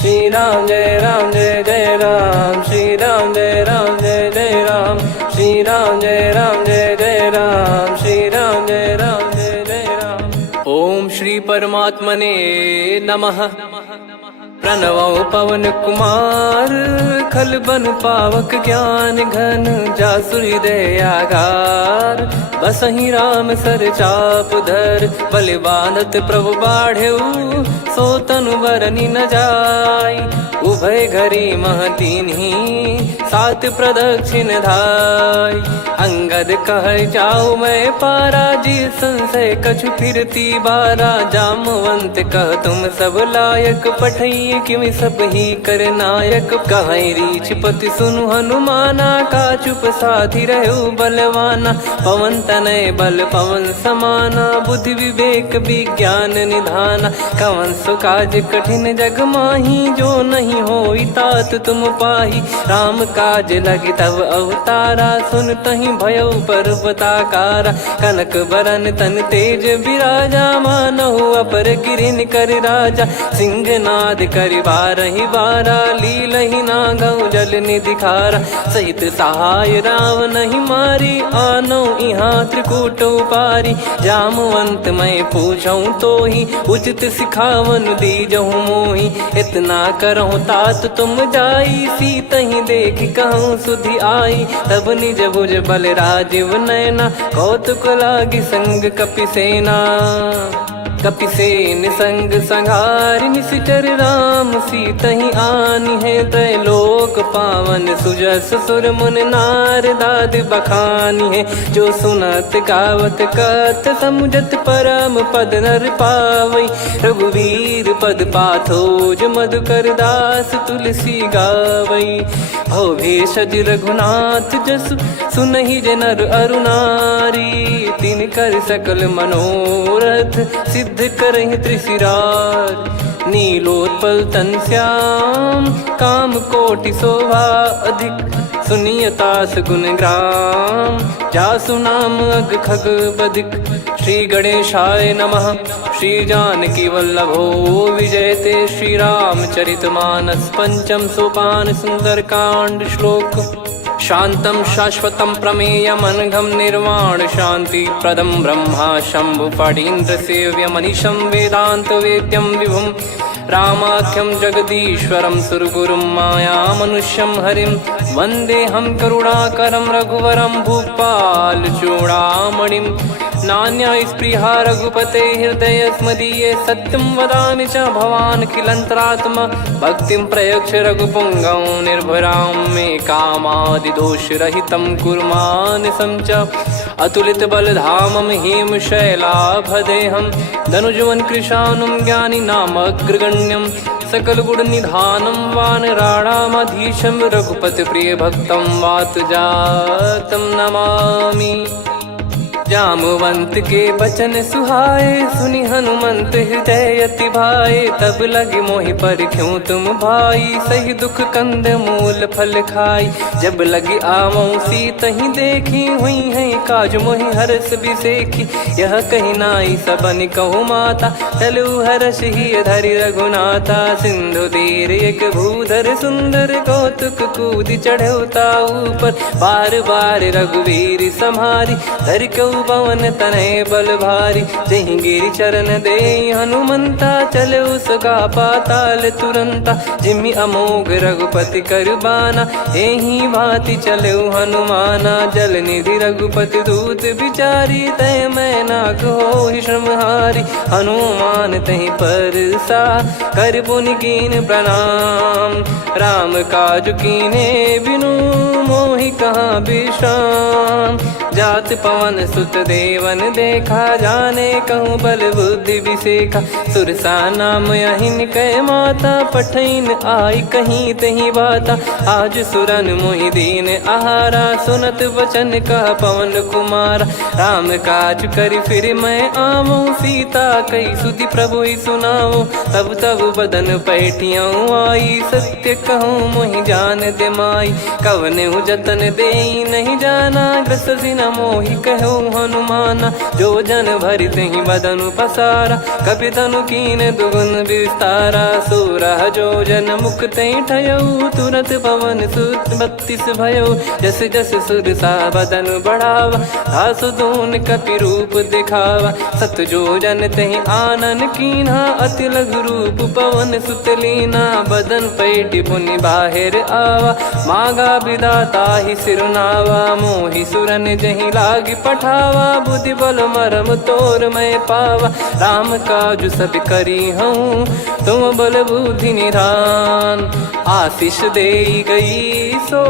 श्री राम जय जय राम, श्री राम जय जय राम, श्री राम जय जय राम, श्री राम जय जय राम। ओम श्री परमात्मने नमः। प्रणवो पवन कुमार, खल बन पावक ज्ञान घन, जासु हृदय आगार। बसहि राम सर चाप धर, बलि बांधत प्रभु बाढ़ेऊ, सो तनु बरनि न जाय। उभय घरी महतीन्ही, सात प्रदक्षिण धाय। अंगद कह जाऊ मैं पारा, जी संशय कछु फिरती बारा। जामवंत कह तुम सब लायक, पठई किमि सब ही कर नायक। कहीं रीछ पति सुनु हनुमाना, का चुप साधि रहु बलवाना। पवन तनय बल पवन समाना, बुद्धि विवेक विज्ञान निधाना। कवन सो काज कठिन जग माही, जो नहीं होई तात तुम पाही। राम काज लगी तब अवतारा, सुन तहि भयउ पर्वताकारा। कनक बरन तन तेज बिराजा, मानहु अपर गिरिन कर राजा। सिंहनाद करि बारहि बारा, लीलहि नागौ जल निधि खारा। सहित सहाय राम नहीं मारी, आनो इहाँ त्रिकूट उपारी। जामवंत मैं पूछऊँ तोहि, उचित सिखावन दीजहु मोहि। इतना करहु तात तुम जाई, सीतहि देख कहूँ सुधि आई। तब निज भुज बल राजीव नयना, कौतुक लागी संग कपिसेना। कपिसेन संग संघारि, निशिचर राम सीतहि आनी है। त्रैलोक पावन सुजस सुर मुन नार, दाद बखानी है। जो सुनत गावत कथ, समुझत परम पद नर पावई। रघुवीर पद पाथोज, मधुकर दास तुलसी गावई। भव भेषज रघुनाथ जसु, सुनहि जे नर अरु नारी। तिन कर सकल मनोरथ, सिद्ध करहि त्रिशिरार। नीलोत्पल तन श्याम, काम कोटि शोभा अधिक। सुनियतास गुण ग्राम, जासु नाम अग खग बदिक। श्री गणेशाय नमः। श्री जानकी वल्लभो विजयते, श्री रामचरित मानस। पंचम सोपान सुंदर कांड श्लोक। शांतं शाश्वतं प्रमेयमनघं, निर्वाण शांति प्रदं ब्रह्मा शंभु फणीन्द्र सेव्यमनिशं। वेदांत वेद्यं विभुं रामाख्यं जगदीश्वरं, सुरगुरुं माया मनुष्यं हरिं। वन्देऽहं करुणाकरं रघुवरं, भूपाल चूडामणिं। नान्या स्पृहा रघुपते हृदय स्मदीये, सत्यं वदामि च भवान् खिलन्तरात्मा। भक्तिं प्रयच्छ रघुपुङ्गं, निर्भरां मे कामादिदोषरहितं कुर्मानिसं च। अतुलित बलधामं हेमशैलाभदेहं, धनुजवन कृशानुं ज्ञानी नामग्रगण्यं। सकल गुण निधानं वानराणामधीशं, रघुपति प्रिय भक्तं वातजातं नमामि। जामवंत के बचन सुहाए, सुनि हनुमंत हृदय अति भाए। तब लगे मोहि पर क्यों तुम भाई, सही दुख कंद मूल फल खाई। जब लगे आवऊं सीतहि देखी, हुई है काज मोहि हरस बिसेखी। यह कही नाई सबन कहु माता, चलु हरष ही धरि रघुनाथा। सिंधु तीर एक भूधर सुंदर, कौतुक कूद चढ़ौता ऊपर। बार बार रघुवीर सम्हारी, धर कऊ पवन तनय बल भारी। जहि गिरि चरण दे हनुमंता, चले उसका पाताल तुरंता। जिमि अमोघ रघुपति कर बाना, एहि भांति चले हनुमाना। जल निधि रघुपति दूत बिचारी, तय मैं नाग होहि श्रमहारी। हनुमान तहि परसा, कर पुनि कीन प्रणाम। राम काज कीने बिनु, मोहि कहाँ विश्राम। जात पवन सुत देवन देखा, जाने कहूँ बल बुद्धि विसेखा। सुरसा नाम अहिन कै माता, पठैन आई कहीं तही बाता। आज सुरन मोहि दीन आहारा, सुनत वचन कह पवन कुमारा। राम काज करि फिर मैं आवऊं, सीता कई सुधि प्रभु ही सुनाओ। तब तब बदन पैठियाँ आई, सत्य कहूँ मोहि जान दे माई। कवने जतन दे नहीं जाना, ग्रसि न मोहि कहो हनुमाना। जो जन भरि तेहि बदनु पसारा, कपि तनु कीन दुगुन विस्तारा। सोरह जो जन मुख तेहि ठयऊ, तुरत पवन सुत 32 भयऊ। जस जस सुरसा बदन बढ़ावा, आसु दून कपि रूप दिखावा। सत जो जन तेहि आनन कीन्हा, अति लघु रूप पवन सुत लीना। बदन पैटि पुनि बाहिर आवा, मागा विधाता ही सिरुनावा। मोहि सुरन जहि लागी पठावा, बुद्धि बल मरम तोर मैं पावा। राम काजु सब करी हूँ, तुम बल बुद्धि निधान। आशीष देई गई सो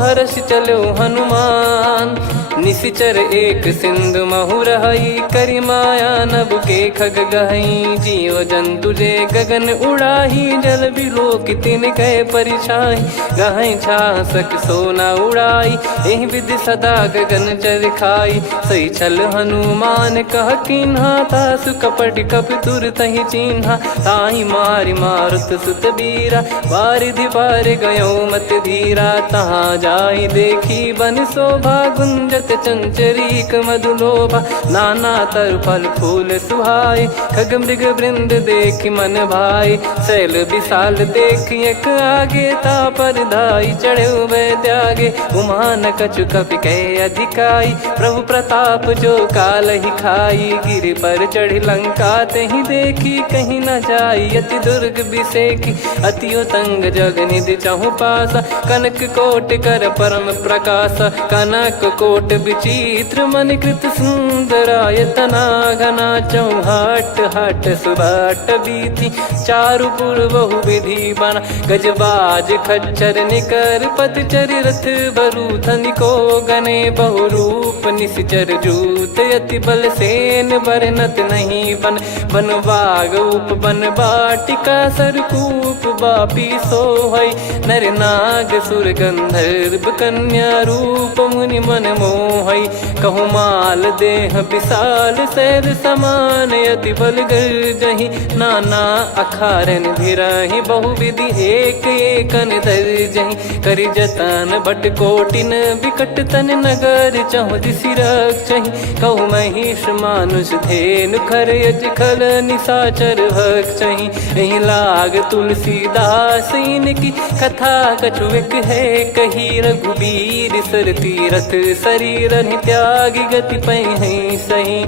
हर्ष चलो हनुमान। निशिचर एक सिंधु महु रहई, करी माया नभ के खग गहई। जीव जंतु जे गगन उड़ाही, जल बिलोक तिन कह परिछाई। गहई छासक सोना उड़ाई, एहि विधि सदा गगन चर खाई। सही छल हनुमान कह कीन्हा, तासु कपट कप तुर तहि चिन्हा। ताहि मारि मारुत सुत बीरा, वारिधि पार गयो मत धीरा। तहाँ जाई देखी बन शोभा, गुंजत चंचरीक मधुलोभा। नाना तर फल फूल सुहाए, खग मृग वृंद देख मन भाई। शैल विशाल देख एक आगे, तापर धाई चढ़े वै त्यागे। उमान कछु कपि कह अधिकाई, प्रभु प्रताप जो काल ही खाई। गिर पर चढ़ी लंका तेहि देखी, कहीं न जाई अति दुर्ग बिसेकी। अति उतंग जग निधि चहु पासा, कनक कोट कर परम प्रकाश। कनक कोट विचित्र मन कृत सुंदरायतना। घना चौहाट हाट सुबाट बीती, चारु पुर बहु विधि बना। गजबाज खच्चर निकर पतचर, रथ बरु धनिको गने। बहु रूप निशिचर जूत, अति बल सेन बरनत नहीं बन। बन बाग उप बन बाटिका, सरकूप बापी सोहई। नर नाग सुर गंधर्व कन्या, रूप मुनि मन मोहई। कहु माल देह विशाल, शैल समान अति बल गर्जहि। नाना अखारन भिरहि, बहु विधि एक एकन दर्जहि। करि जतन बट कोटिन, बिकट तन नगर चहु दिसि रक्षहि। कहु महिष मानुष धेनु, खर यज खल निशाचर भक्षहि। एहि लाग तुलसीदास इनकी, कथा कछु एक है कही। रघुबीर सर तीरथ शरीर, त्यागी गति पै सही।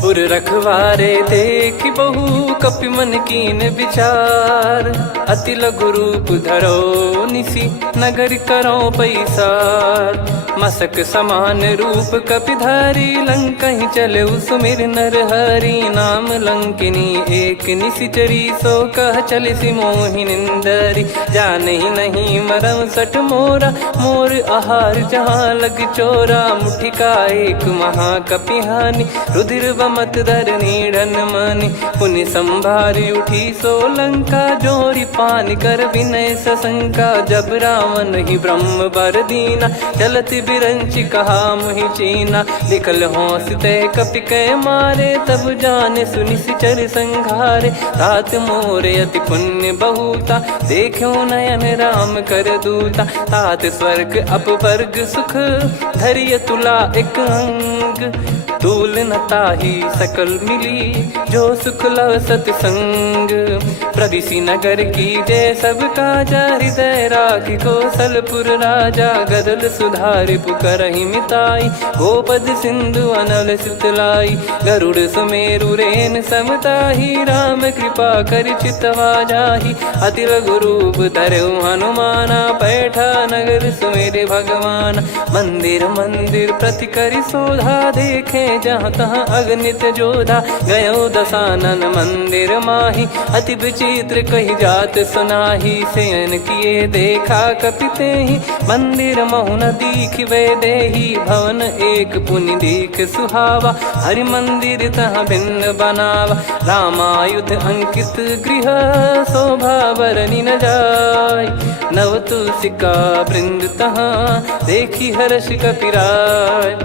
पुर रखवारे देख बहु, कपि मन कीन विचार। अति लघु रूप धरो निसी, नगर करो पैसार। मसक समान रूप कपि धारी, लंकहि चले सुमिर नर हरि। नाम लंकिनी एक निशिचरी, सो कह चलिसि मोहि निंदरी। जानहि नहीं मरम सठ मोरा, मोर आहार जहाँ लग चोरा। मुठिका एक महाकपिहानि, रुधिर बमत धरनी ढन मानि। पुनि संभारी उठी सो लंका, जोरी पान कर विनय सशंका। जब रावण ही ब्रह्म बर दीना, चलत बिरंचि कहा मुहि चीना। लिखल होंस ते कपि कै मारे, तब जाने सुनि सिचर संघारे। तात मोरे अति पुण्य बहुता, देखो नयन राम कर दूता। तात स्वर्ग अपवर्ग सुख, धरिय तुला एक अंग। तूल न ताहि सकल मिली, जो सुख लव सतसंग। प्रविशि नगर की जय सब काजा, हृदय राखि कौशलपुर राजा। गदल सुधारि पुकरहि मिताई, गोपद सिंधु अनल सितलाई। गरुड़ सुमेरु रेन समताहि, राम कृपा करि चितवा जाहि। अति लघु रूप धरऊ हनुमाना, पैठा नगर सुमेरे भगवान। मंदिर मंदिर प्रति करि शोधा, देखे जहाँ तहाँ अगणित जोधा। गयो दशानन मंदिर माही, अति विचित्र कही जात सुनाही। शयन किए देखा कपि तेहि, मंदिर महु न दीख वे देही। भवन एक पुनि दीख सुहावा, हरि मंदिर तहाँ भिन्न बनावा। रामायुध अंकित गृह, शोभा बरनि न जाय। नव तुलसी का वृंद तहाँ, देखी हर्ष कपिराय।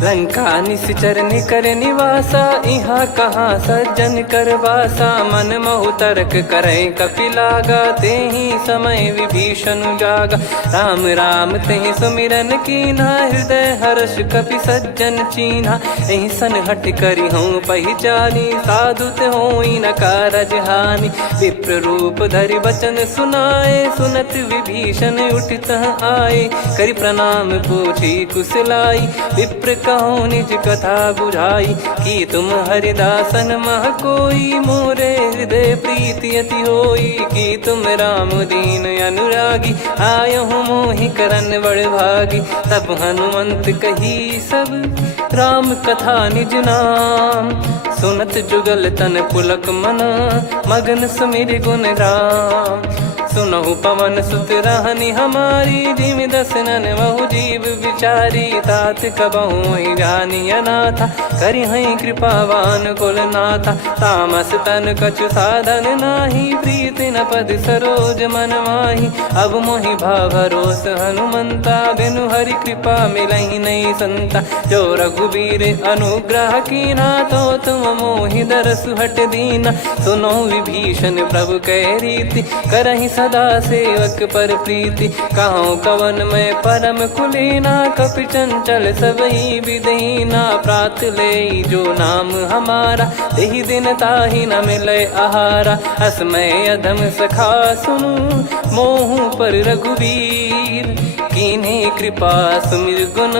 लंका निश्चर निकर निवासा, इहाँ कहाँ सज्जन कर वासा। मन महु तर्क करे कपिलागा, तेहि समय विभीषण जागा। राम राम तेहि सुमिरन कीन्हा, हृदय हर्ष कपि सज्जन चीन्हा। एहि सन हट करि हूँ पहिचानी, साधु ते होई न कारज हानि। विप्र रूप धरि वचन सुनाए, सुनत विभीषण उठित आए। करि प्रणाम पूछी कुशलाई, विप्र कहो निज कथा बुझाई। कि तुम हरिदासन मह कोई, मोरे हृदय प्रीति अति होई। कि तुम राम दीन अनुरागी, आयहु मोहि करन बड़ भागी। तब हनुमंत कही सब राम कथा निज नाम, सुनत जुगल तन पुलक मना, मगन सुमिर गुण राम। सुनहु पवन सुत रहनी हमारी, जिमि दसनन महु जीव विचारी। तात कबहु ही जानी अनाथा, करि हई कृपावान कुल नाथा। तामस तन कछु साधन नाही, प्रीति न पद सरोज मन माही। अब मोहि भाव भरोस हनुमंता, बिनु हरि कृपा मिलहि नहीं संता। जो रघुबीर अनुग्रह कीन्हा, तो तुम मोहि दरसु हट दीना। सुनो विभीषण प्रभु कह रीति, करहि सदा सेवक पर प्रीति। कहूँ कवन में परम कुलीना, कपि चंचल सबही विदहीना। प्रात ले जो नाम हमारा, तेहि दिन ताहि न मिले आहारा। असमय अधम सखा सुनु, मोहु पर रघुवीर। कीन्ही कृपा सुमिर गुण,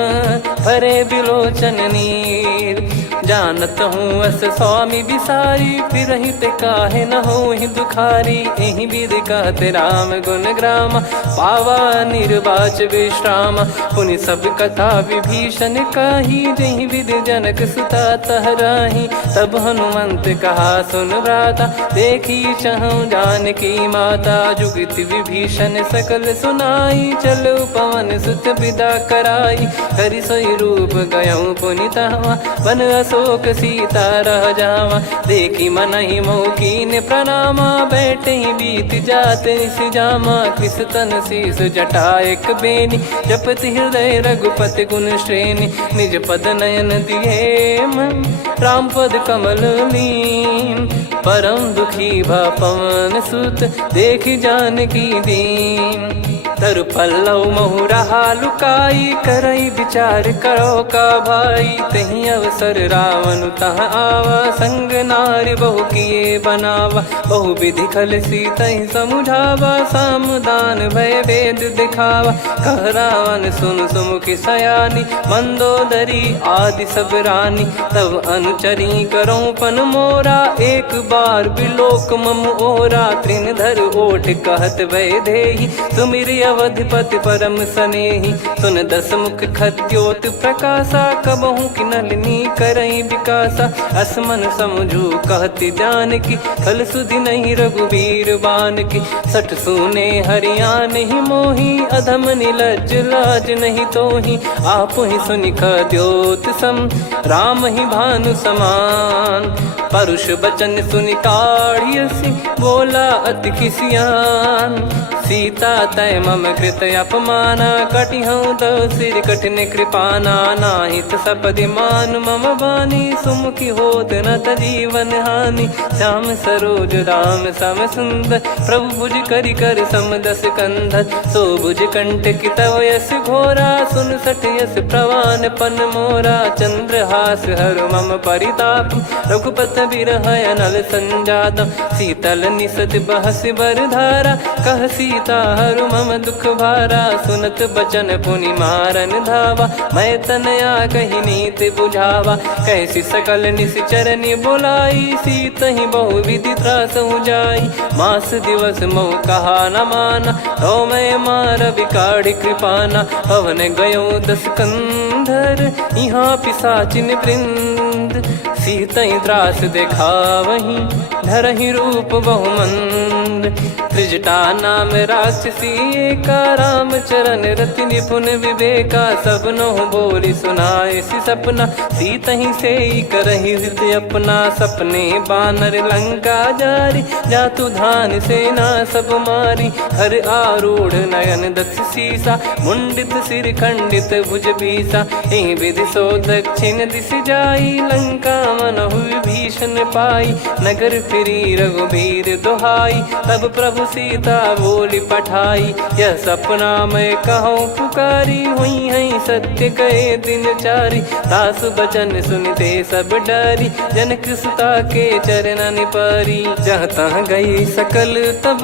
भरे बिलोचन नीर। जानत हूँ अस स्वामी बिसारी, फिरहि ते काहे न होहि दुखारी। एहि विधि कहते राम गुण ग्राम, पावा निर्वाच विश्राम। पुनि सब कथा विभीषण काही, जहि विधि जनक सुता तहराही। तब हनुमंत कहा सुन भ्राता, देखी चहु जानकी माता। जुगति विभीषण सकल सुनाई, चलो पवन सुत विदा कराई। करि सोई रूप गयऊँ पुनि तहवा, वन अशोक सीता रह जावा। देखी मनहि मोह कीन्ह प्रणामा, बैठे ही बीत जात निस जामा। कृस तन शीस जटा एक बेनी, जपति हृदय रघुपति गुण श्रेणी। निज पद नयन दिए मन, राम पद कमल लीन। परम दुखी भा पवन सुत, देखि जानकी दीन। तरु पल्लव महु रहा लुकाई, करई विचार करो का भाई। तहि अवसर रावण तह आवा, संग नारी बहु किए बनावा। बहु विधि खल सीतहि समुझावा, सामदान भय वेद दिखावा। कह रावण सुन सुमुखि सयानी, मंदोदरी आदि सब रानी। तब अनुचरी करो पन मोरा, एक बार बिलोक मम ओरा। तृण धर ओठ कहत भय देहि, सुमिर अवधिपति परम सनेहि। सुन दस मुख खद्योत प्रकाशा, कबहु कि नलिनी करई विकासा। असमन समझू कहति जानकी, खल सुधि नहीं रघुवीर बानकी। सठ सुने हरियाण ही मोही, अधम निलज्ज लाज नहीं तोही। आप ही सुनि खद्योत सम, राम ही भानु समान। परुष बचन सुनि काढ़ियसि, बोला अति किसियान। सीता तय मम कृत अपमाना, कटिहऊँ तव सिर कठिन कृपाना। नाहित सपदि मान मम बानी, सुमुखी होत न जीवन हानि। श्याम सरोज राम सम सुंदर, प्रभु भुज करि कर सम दस कंधर। सो भुज कंठ की तव यस घोरा, सुन सठ यस प्रवान पन मोरा। चंद्रहास हर मम परिताप, रघुपत बिरह अनल संजातम। शीतल निसत बहस बर धारा, कह सीता हरु मम दुख भारा। सुनत बचन पुनि मारन धावा, मैं तनया कहि नीति बुझावा। कैसी सकल निश्चरनि बुलाई, सीतहि बहु विधि त्रासहु जाई। मास दिवस मोह कहा न माना, तो मैं मार बिकाढ़ि कृपाना। पवन गयो दस कंधर, यहाँ पिशाचिन वृंद। मंद, सीतई त्रास देखावहीं धरहि रूप बहुमंद। त्रिजटा नाम राक्षसी एका, राम चरण रति निपुण विवेका। सबनो बोली सुनाए सि सपना, सीतहि से करहि हृद अपना। सपने बानर लंका जारी, जातु धान सेना सब मारी। हर आरूढ़ नयन दक्ष सीसा, मुंडित सिर खंडित भुज बीसा। एहि विधि सो दक्षिण दिश जाई, लंका मनहु भीषण पाई। नगर फिरी रघुबीर दुहाई, तब प्रभु सीता बोली पठाई। यह सपना मैं कहूँ पुकारी, हुई है सत्य कहे दिन चारी। दास बचन सुनते सब डरी, जनक सुता के चरण परी। जहाँ तहाँ गई सकल तब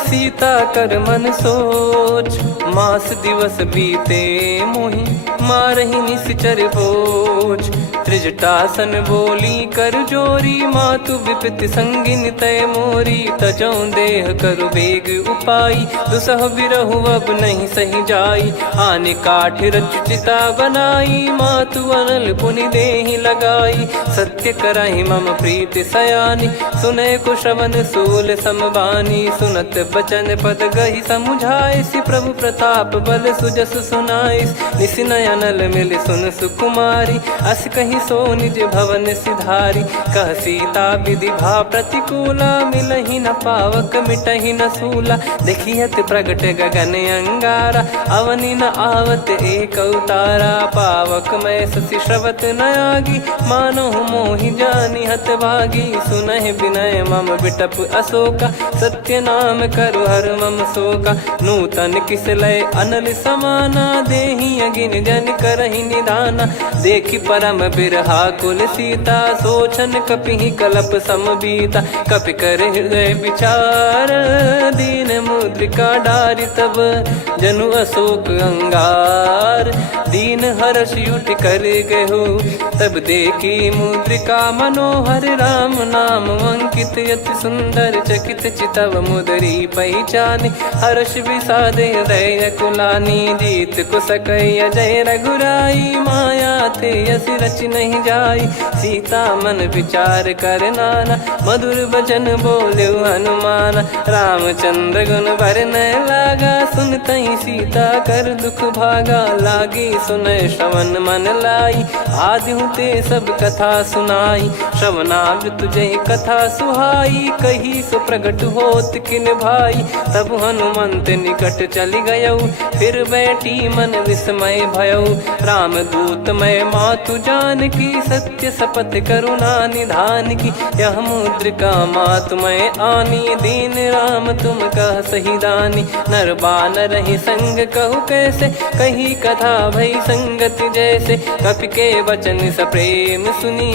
सीता कर मन सोच। मास दिवस बीते मोहि मारहि निश्चर बोझ। त्रिजटासन बोली कर जोरी, मातु विपत्ति संगिन तय मोरी। तजौ देह करु बेग उपाई, दुसह बिरहु अब नहीं सही जाई। आने काठ रचिता बनाई, मातु अनल पुनि देहि लगाई। सत्य करहि मम प्रीति सयानी, सुनय को श्रवण सूल समबानी। सुनत बचन पद गहि समुझाए, सि प्रभु प्रताप बल सुजस सुनाइस। निस नयनल मिल सुन सुकुमारी, अस कहि सो निज भवन सिधारी। कह सीता विधि भा प्रतिकूला, मिलहि न पावक मिटहि न सूला। देखियत प्रगट गगन अंगारा, अवनि न आवत एक अवतारा। पावक मैं शशि श्रवत न आगी, मानो मोहि जानि हत भागी। सुनहि विनय मम बिटप अशोका, सत्य नाम करु हर मम शोका। नूतन किस लय अनल समाना, देहि अगिन जन करहि निदाना। देखि परम बिरहा कुल सीता, सोचन कपिहि कलप समबीता। कपि कर हृदय विचार, दीन मुद्रिका डारि तब जनु अशोक अंगार। दीन हर्ष उठ कर गहु, तब देखी मुद्रिका मनोहर। राम नाम अंकित अति सुंदर, चकित चितव मुदरी पहचान। हर्ष विषाद हृदय कुलानी, जीत को सकय जय रघुराई। माया थे यस रच नहीं जाई, सीता मन विचार कर नाना। मधुर बचन बोले हनुमान, रामचंद्र गुण बरनय लागा। सुनतहि सीता कर दुख भागा, लागी सुनय श्रवण मन लाई। आदिहु ते सब कथा सुनाई, श्रवणामृत जय कथा सुहाई। कही सो प्रगट होत किन भाई, तब हनुमंत निकट चली गयौ। फिर बैठी मन विस्मय भयौ, राम दूत मैं मातु जानकी। सत्य शपथ करुणा निधान की, यह मुद्रिका मातु मैं आनी। दीन राम तुम कह सही दानी, नर बानर ही संग कहु कैसे। कही कथा भई संगति जैसे, कपि के वचन सप्रेम सुनी।